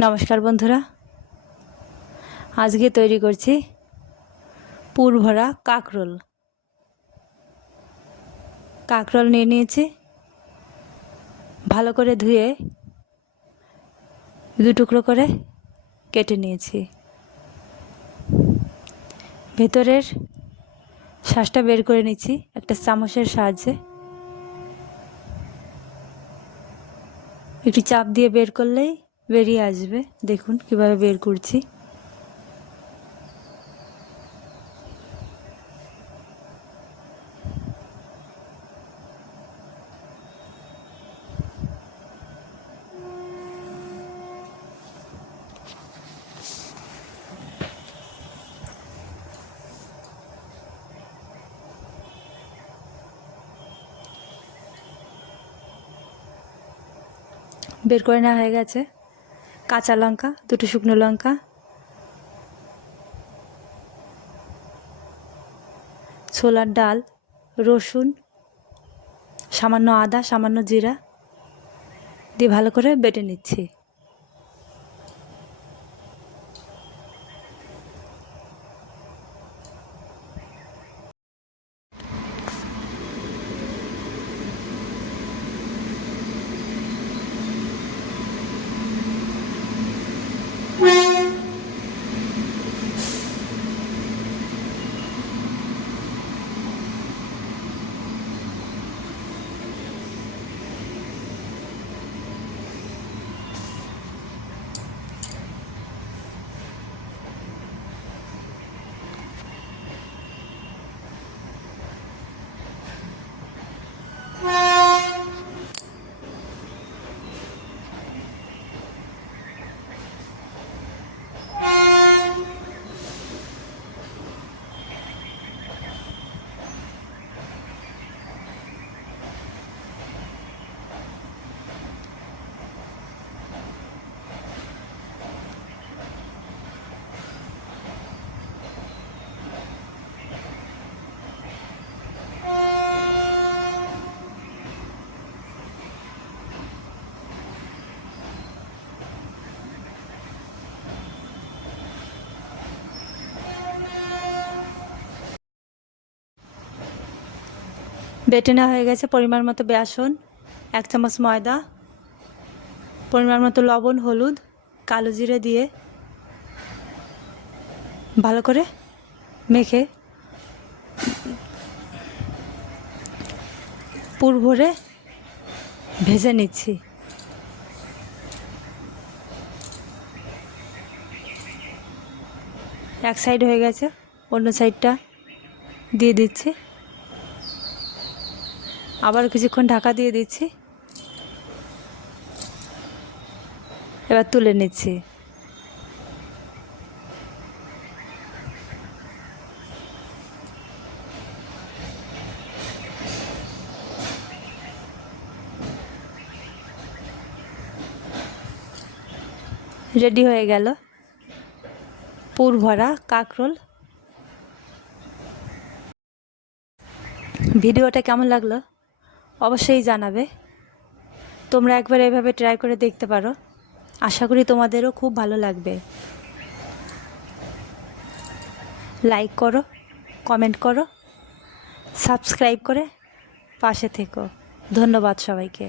নমস্কার বন্ধুরা। আজকে তৈরি করছি পুর ভরা কাকরোল। কাকরোল নিয়ে নিয়েছি। ভালো করে ধুয়ে দু টুকরো করে কেটে নিয়েছি। ভেতরের শ্বাসটা বের করে নিচ্ছি একটা চামচের সাহায্যে। একটু চাপ দিয়ে বের করলেই বেরিয়ে আসবে। দেখুন কীভাবে বের করছি। বের করে নেওয়া হয়ে গেছে। কাঁচা লঙ্কা, দুটো শুকনো লঙ্কা। ছোলার ডাল, রসুন, সামান্য আদা, সামান্য জিরা দিয়ে ভালো করে বেটে নিচ্ছি। বেটে নেওয়া হয়ে গেছে, পরিমাণ মতো বেসন, এক চামচ ময়দা, পরিমাণ মতো লবণ, হলুদ, কালো জিরে দিয়ে ভালো করে মেখে পুর ভরে ভেজে নিচ্ছি। এক সাইড হয়ে গেছে, অন্য সাইডটা দিয়ে দিচ্ছি। আবার কিছুক্ষণ ঢাকা দিয়ে দিচ্ছি। এবার তুলে নিচ্ছি। রেডি হয়ে গেল। পুর ভরা কাকরোল। ভিডিওটা কেমন লাগল? অবশ্যই জানাবে। তোমরা একবার এভাবে ট্রাই করে দেখতে পারো। আশা করি তোমাদেরও খুব ভালো লাগবে। লাইক করো কমেন্ট করো সাবস্ক্রাইব করে পাশে থেকো। ধন্যবাদ সবাইকে।